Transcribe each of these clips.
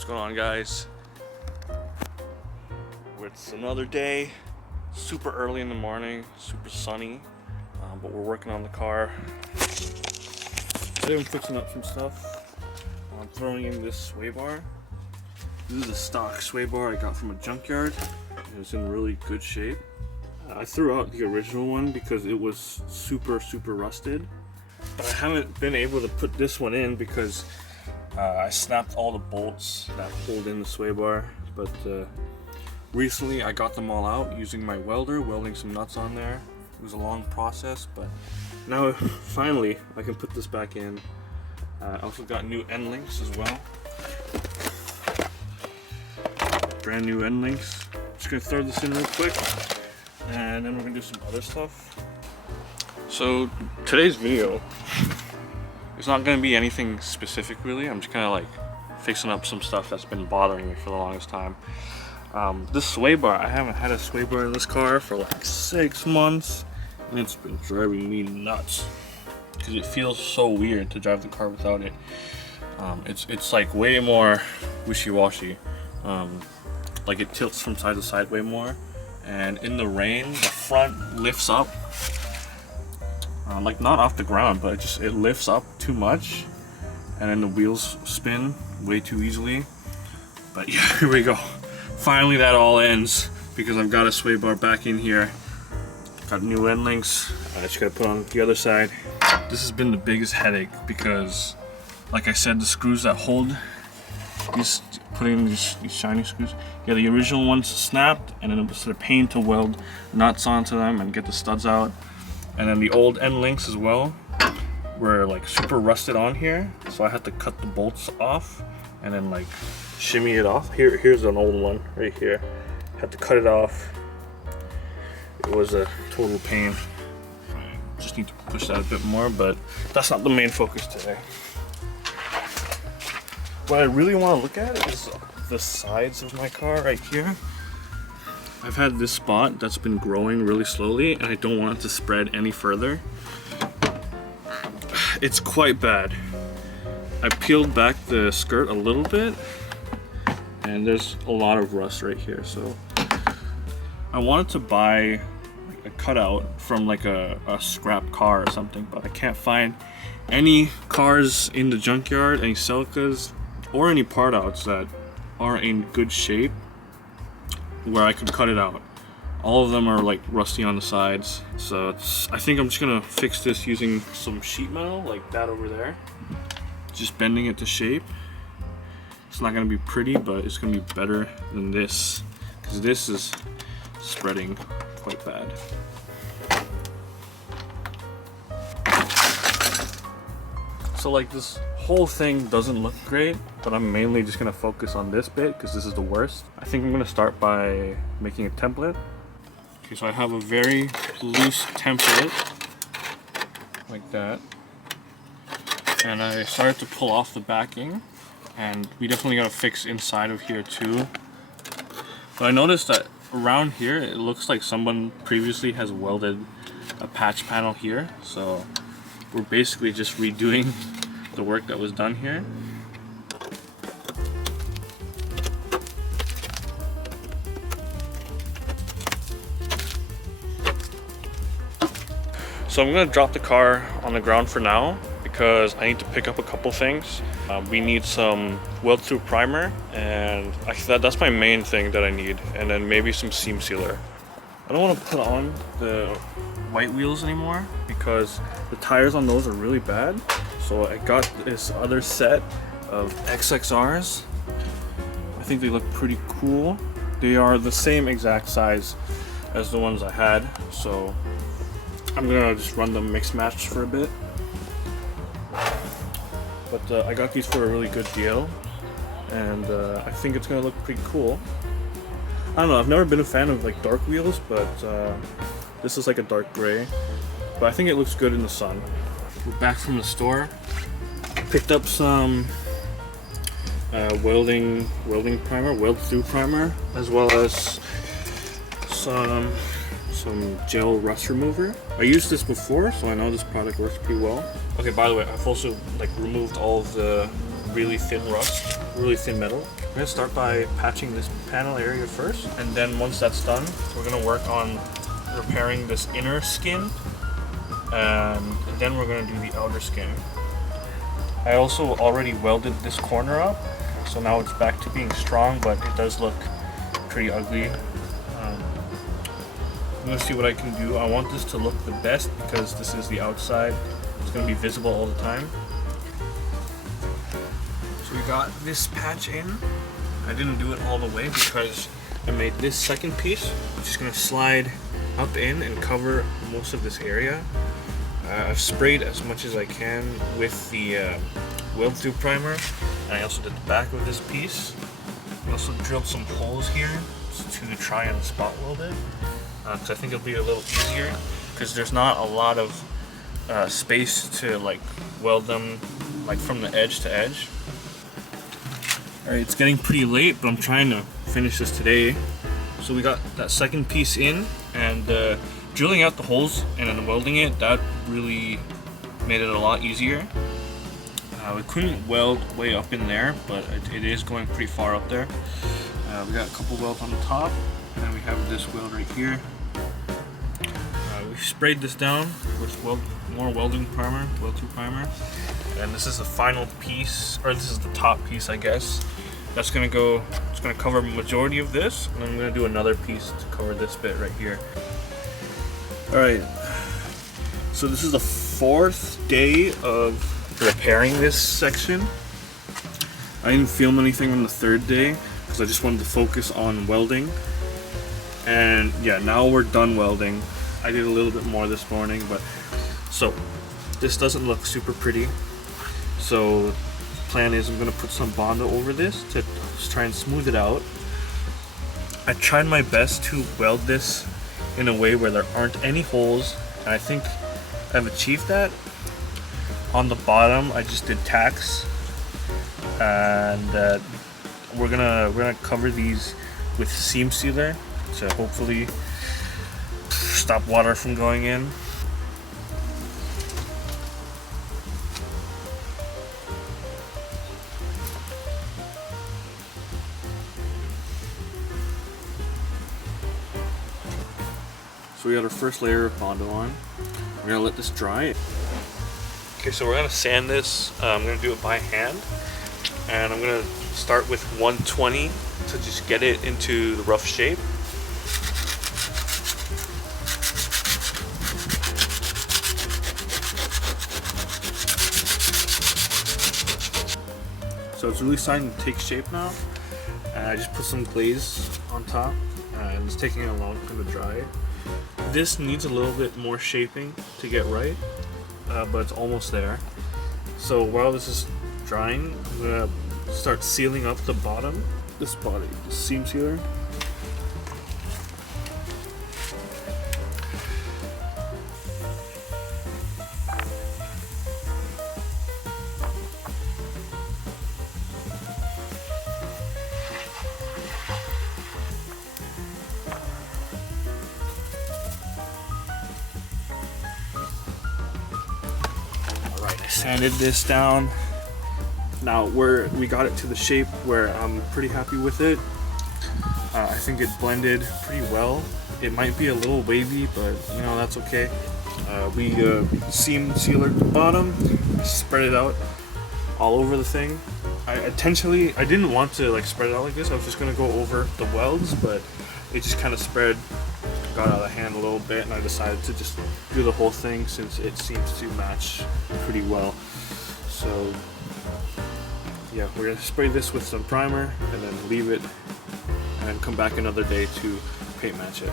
What's going on, guys? It's another day, super early in the morning, super sunny, but we're working on the car. Today I'm fixing up some stuff. I'm throwing in this sway bar. This is a stock sway bar I got from a junkyard. It was in really good shape. I threw out the original one because it was super rusted, but I haven't been able to put this one in because I snapped all the bolts that hold in the sway bar. But recently I got them all out using my welder, welding some nuts on there. It was a long process, but now finally I can put this back in. I also got new end links as well. Brand new end links. Just gonna throw this in real quick, and then we're gonna do some other stuff. So today's video, it's not gonna be anything specific really. I'm just kind of like fixing up some stuff that's been bothering me for the longest time. This sway bar, I haven't had a sway bar in this car for like 6 months, and it's been driving me nuts because it feels so weird to drive the car without it. It's like way more wishy-washy. Like it tilts from side to side way more, and in the rain the front lifts up, like not off the ground, but it lifts up too much, and then the wheels spin way too easily. But yeah, here we go. Finally that all ends because I've got a sway bar back in here. Got new end links. I just gotta put on the other side. This has been the biggest headache because, like I said, the screws that hold these, putting these shiny screws, yeah, the original ones snapped, and then it was a pain to weld nuts onto them and get the studs out. And then the old end links as well were like super rusted on here, so I had to cut the bolts off and then like shimmy it off. Here's an old one right here. Had to cut it off. It was a total pain. I just need to push that a bit more, but that's not the main focus today. What I really want to look at is the sides of my car right here. I've had this spot that's been growing really slowly, and I don't want it to spread any further. It's quite bad. I peeled back the skirt a little bit, and there's a lot of rust right here. So I wanted to buy a cutout from like a scrap car or something, but I can't find any cars in the junkyard, any Celicas, or any part outs that are in good shape where I could cut it out. All of them are like rusty on the sides, so I think I'm just gonna fix this using some sheet metal like that over there, just bending it to shape. It's not gonna be pretty, but it's gonna be better than this because this is spreading quite bad. So like this whole thing doesn't look great, but I'm mainly just gonna focus on this bit because this is the worst. I think I'm gonna start by making a template. Okay, so I have a very loose template like that, and I started to pull off the backing, and we definitely gotta fix inside of here too. But I noticed that around here it looks like someone previously has welded a patch panel here, so we're basically just redoing the work that was done here. So I'm gonna drop the car on the ground for now because I need to pick up a couple things. We need some weld-through primer, and that's my main thing that I need, and then maybe some seam sealer. I don't want to put on the white wheels anymore because the tires on those are really bad. So I got this other set of XXRs. I think they look pretty cool. They are the same exact size as the ones I had, so I'm gonna just run them mix match for a bit. But I got these for a really good deal, and I think it's gonna look pretty cool. I don't know, I've never been a fan of like dark wheels, but this is like a dark gray, but I think it looks good in the sun. We're back from the store. Picked up some welding primer, weld-through primer, as well as some gel rust remover. I used this before, so I know this product works pretty well. Okay, by the way, I've also like removed all of the really thin rust, really thin metal. I'm gonna start by patching this panel area first, and then once that's done, we're gonna work on repairing this inner skin, and then we're gonna do the outer skin. I also already welded this corner up, so now it's back to being strong, but it does look pretty ugly. I'm gonna see what I can do. I want this to look the best because this is the outside. It's gonna be visible all the time. So we got this patch in. I didn't do it all the way because I made this second piece, which is gonna slide up in and cover most of this area. I've sprayed as much as I can with the weld through primer, and I also did the back of this piece. I also drilled some holes here to try and spot weld it, because I think it'll be a little easier, because there's not a lot of space to like weld them like from the edge to edge. Alright, it's getting pretty late, but I'm trying to finish this today. So we got that second piece in, and drilling out the holes and then welding it, that really made it a lot easier. We couldn't weld way up in there, but it is going pretty far up there. We got a couple welds on the top, and then we have this weld right here. We sprayed this down with more welding primer, weld through primer, and this is the final piece, or this is the top piece, I guess. That's gonna go. It's gonna cover the majority of this, and I'm gonna do another piece to cover this bit right here. All right. So this is the 4th day of repairing this section. I didn't film anything on the 3rd day because I just wanted to focus on welding. And yeah, now we're done welding. I did a little bit more this morning, but so this doesn't look super pretty. So the plan is I'm gonna put some Bondo over this to just try and smooth it out. I tried my best to weld this in a way where there aren't any holes, and I think I've achieved that. On the bottom, I just did tacks, and we're gonna cover these with seam sealer to hopefully stop water from going in. So we got our first layer of Bondo on. We're gonna let this dry. Okay, so we're gonna sand this. I'm gonna do it by hand, and I'm gonna start with 120 to just get it into the rough shape. So it's really starting to take shape now. I just put some glaze on top, and it's taking a long time to dry. This needs a little bit more shaping to get right, but it's almost there. So while this is drying, I'm gonna start sealing up the bottom, this body, the seam sealer. Sanded this down. Now we got it to the shape where I'm pretty happy with it. I think it blended pretty well. It might be a little wavy, but you know, that's okay. We seam sealer the bottom, spread it out all over the thing. I didn't want to like spread it out like this. I was just gonna go over the welds, but it just kind of got out of hand a little bit, and I decided to just do the whole thing since it seems to match pretty well. So yeah, we're gonna spray this with some primer and then leave it, and then come back another day to paint match it.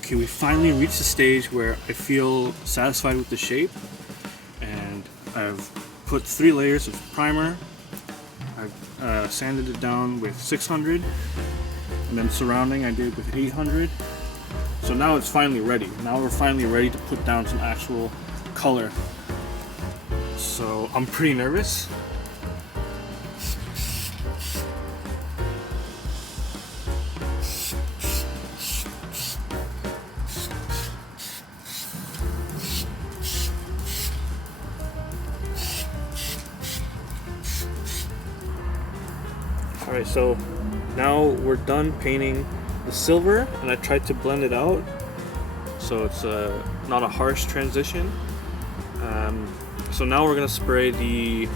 Okay, we finally reached the stage where I feel satisfied with the shape, and I've put 3 layers of primer. I've sanded it down with 600, and then surrounding I did with 800. So now it's finally ready. Now we're finally ready to put down some actual color. So I'm pretty nervous. Alright, so now we're done painting the silver, and I tried to blend it out so it's not a harsh transition. So now we're gonna spray the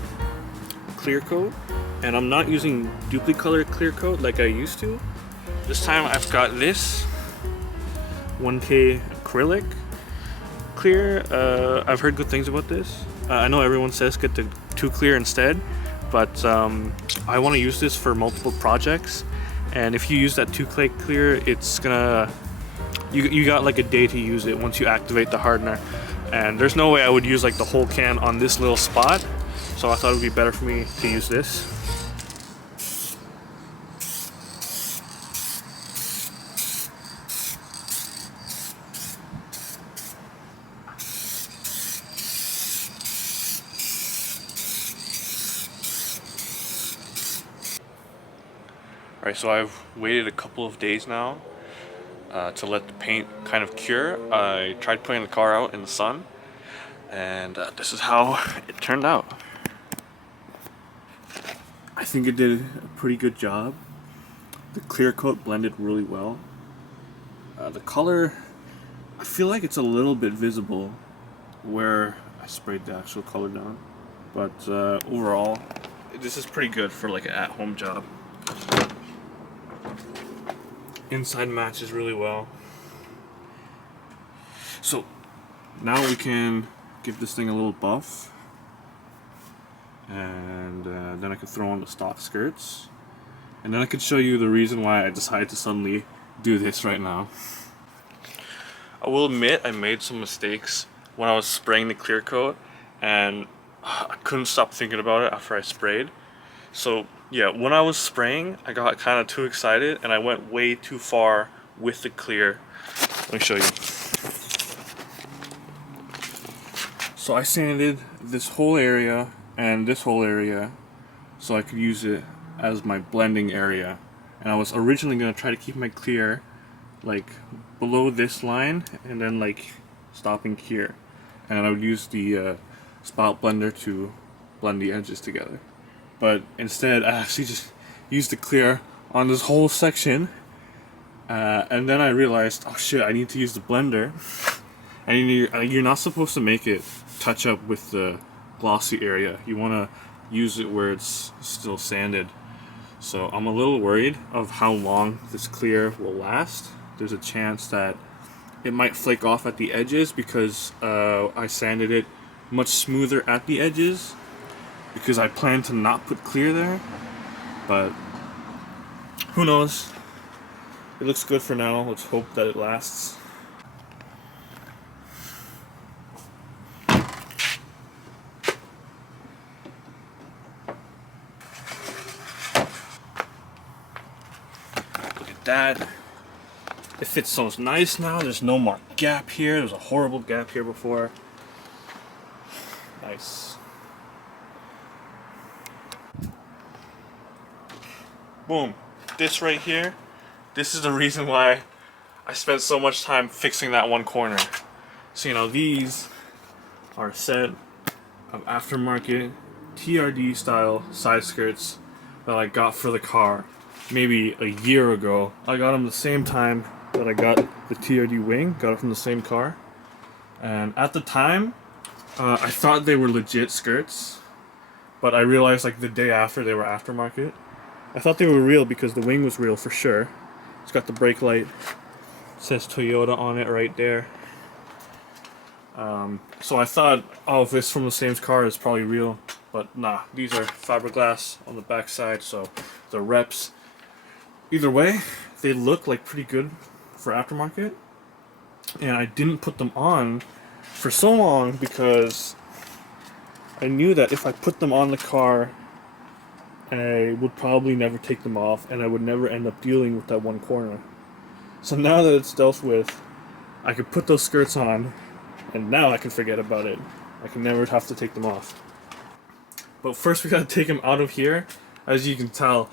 clear coat, and I'm not using duplicolored clear coat like I used to. This time I've got this 1K acrylic clear. I've heard good things about this. I know everyone says get the 2 clear instead, but I want to use this for multiple projects, and if you use that 2 clay clear, it's gonna you got like a day to use it once you activate the hardener, and there's no way I would use like the whole can on this little spot, so I thought it would be better for me to use this. Alright, so I've waited a couple of days now to let the paint kind of cure. I tried putting the car out in the sun, and this is how it turned out. I think it did a pretty good job. The clear coat blended really well. The color, I feel like it's a little bit visible where I sprayed the actual color down, but overall this is pretty good for like an at-home job. Inside matches really well. So now we can give this thing a little buff, and then I can throw on the stock skirts, and then I can show you the reason why I decided to suddenly do this right now. I will admit I made some mistakes when I was spraying the clear coat, and I couldn't stop thinking about it after I sprayed. So yeah, when I was spraying, I got kind of too excited and I went way too far with the clear. Let me show you. So I sanded this whole area and this whole area so I could use it as my blending area. And I was originally going to try to keep my clear like below this line and then like stopping here. And I would use the spout blender to blend the edges together. But instead I actually just used the clear on this whole section, and then I realized, oh shit, I need to use the blender, and you're not supposed to make it touch up with the glossy area. You want to use it where it's still sanded. So I'm a little worried of how long this clear will last. There's a chance that it might flake off at the edges because I sanded it much smoother at the edges, because I plan to not put clear there, but who knows. It looks good for now. Let's hope that it lasts. Look at that. It fits so nice now. There's no more gap here. There was a horrible gap here before. Nice. Boom. This right here, this is the reason why I spent so much time fixing that one corner. So, you know, these are a set of aftermarket TRD style side skirts that I got for the car maybe a year ago. I got them the same time that I got the TRD wing, got it from the same car. And at the time, I thought they were legit skirts, but I realized like the day after they were aftermarket. I thought they were real because the wing was real for sure. It's got the brake light. It says Toyota on it right there. So I thought, oh, if it's from the same car, it's probably real. But nah, these are fiberglass on the back side, so the reps. Either way, they look like pretty good for aftermarket. And I didn't put them on for so long because I knew that if I put them on the car, I would probably never take them off, and I would never end up dealing with that one corner. So now that it's dealt with, I could put those skirts on, and now I can forget about it. I can never have to take them off. But first we gotta take them out of here. As you can tell,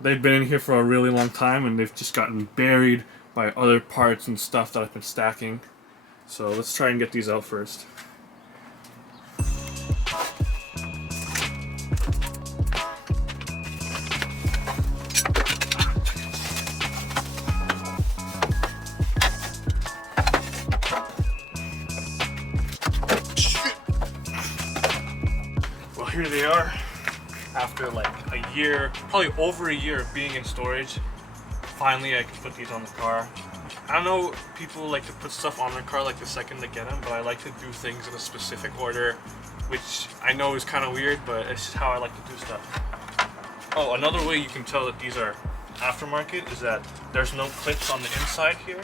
they've been in here for a really long time, and they've just gotten buried by other parts and stuff that I've been stacking. So let's try and get these out first. after like a year, probably over a year of being in storage, finally I can put these on the car. I know people like to put stuff on their car like the second they get them, but I like to do things in a specific order, which I know is kind of weird, but it's just how I like to do stuff. Oh, another way you can tell that these are aftermarket is that there's no clips on the inside here.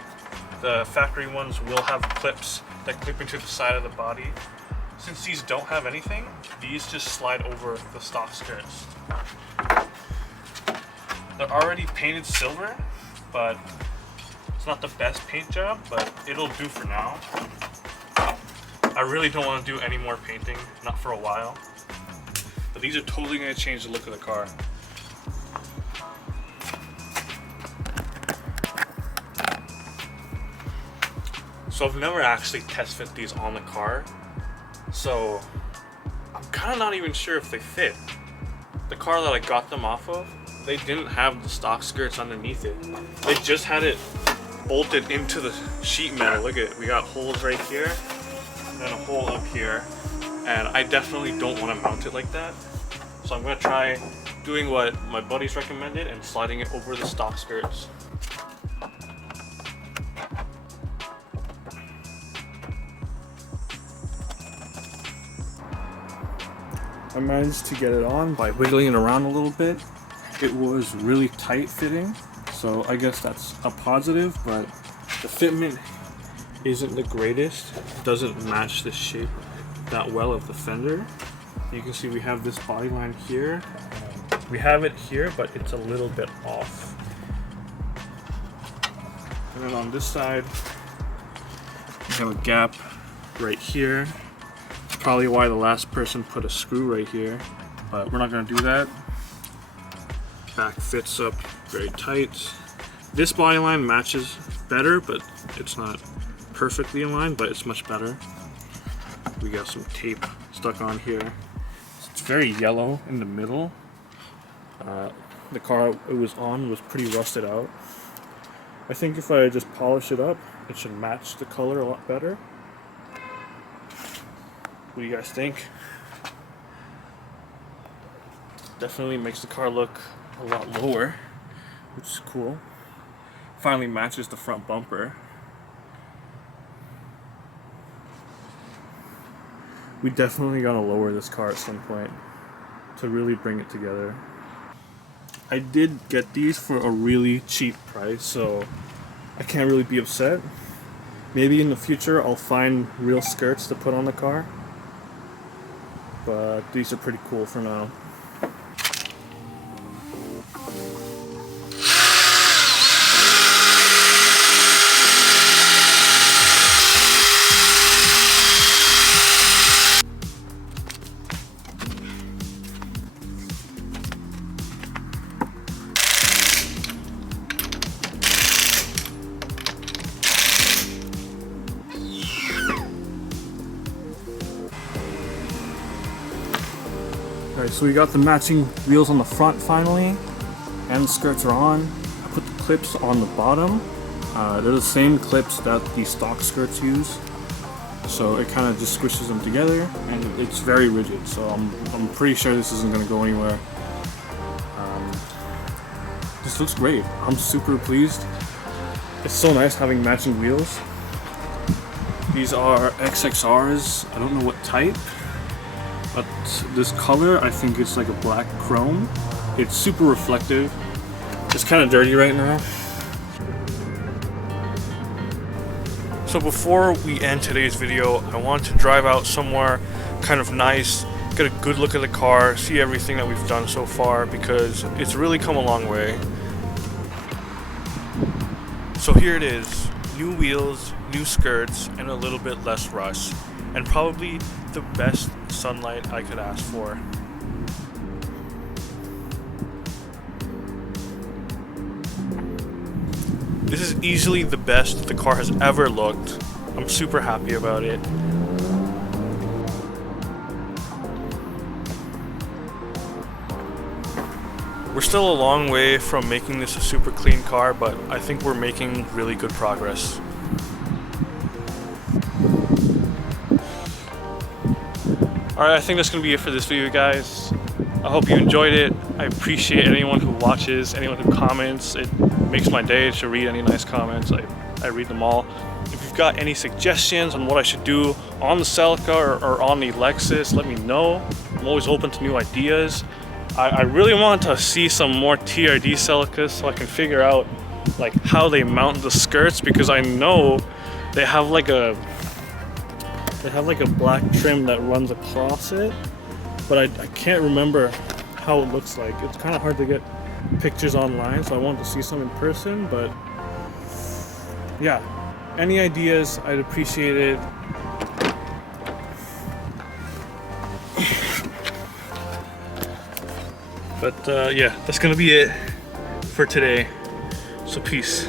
The factory ones will have clips that clip into the side of the body. Since these don't have anything, these just slide over the stock skirts. They're already painted silver, but it's not the best paint job, but it'll do for now. I really don't want to do any more painting, not for a while. But these are totally going to change the look of the car. So I've never actually test fit these on the car, so I'm kind of not even sure if they fit. The car that I got them off of, they didn't have the stock skirts underneath it. They just had it bolted into the sheet metal. Look at it, we got holes right here and then a hole up here, and I definitely don't want to mount it like that. So I'm going to try doing what my buddies recommended and sliding it over the stock skirts. I managed to get it on by wiggling it around a little bit. It was really tight fitting, so I guess that's a positive, but the fitment isn't the greatest. It doesn't match the shape that well of the fender. You can see we have this body line here. We have it here, but it's a little bit off. And then on this side, we have a gap right here. Probably why the last person put a screw right here, but we're not going to do that. Back fits up very tight. This body line matches better, but it's not perfectly aligned, but it's much better. We got some tape stuck on here. It's very yellow in the middle. The car it was on was pretty rusted out. I think if I just polish it up, it should match the color a lot better. What do you guys think? Definitely makes the car look a lot lower, which is cool. Finally matches the front bumper. We definitely gotta lower this car at some point to really bring it together. I did get these for a really cheap price, so I can't really be upset. Maybe in the future I'll find real skirts to put on the car, but these are pretty cool for now. Alright, so we got the matching wheels on the front finally, and the skirts are on. I put the clips on the bottom. They're the same clips that the stock skirts use, so it kind of just squishes them together, and it's very rigid, so I'm pretty sure this isn't going to go anywhere. This looks great. I'm super pleased. It's so nice having matching wheels. These are XXRs, I don't know what type, but this color, I think it's like a black chrome. It's super reflective. It's kind of dirty right now. So before we end today's video, I want to drive out somewhere kind of nice, get a good look at the car, see everything that we've done so far, because it's really come a long way. So here it is, new wheels, new skirts, and a little bit less rust, and probably the best sunlight I could ask for. This is easily the best the car has ever looked. I'm super happy about it. We're still a long way from making this a super clean car, but I think we're making really good progress. Alright, I think that's going to be it for this video, guys. I hope you enjoyed it. I appreciate anyone who watches, anyone who comments. It makes my day to read any nice comments. I read them all. If you've got any suggestions on what I should do on the Celica or on the Lexus, let me know. I'm always open to new ideas. I really want to see some more TRD Celicas so I can figure out like how they mount the skirts, because I know they have like a black trim that runs across it, but I can't remember how it looks like. It's kind of hard to get pictures online, so I want to see some in person. But yeah, any ideas, I'd appreciate it. But yeah, that's gonna be it for today. So peace.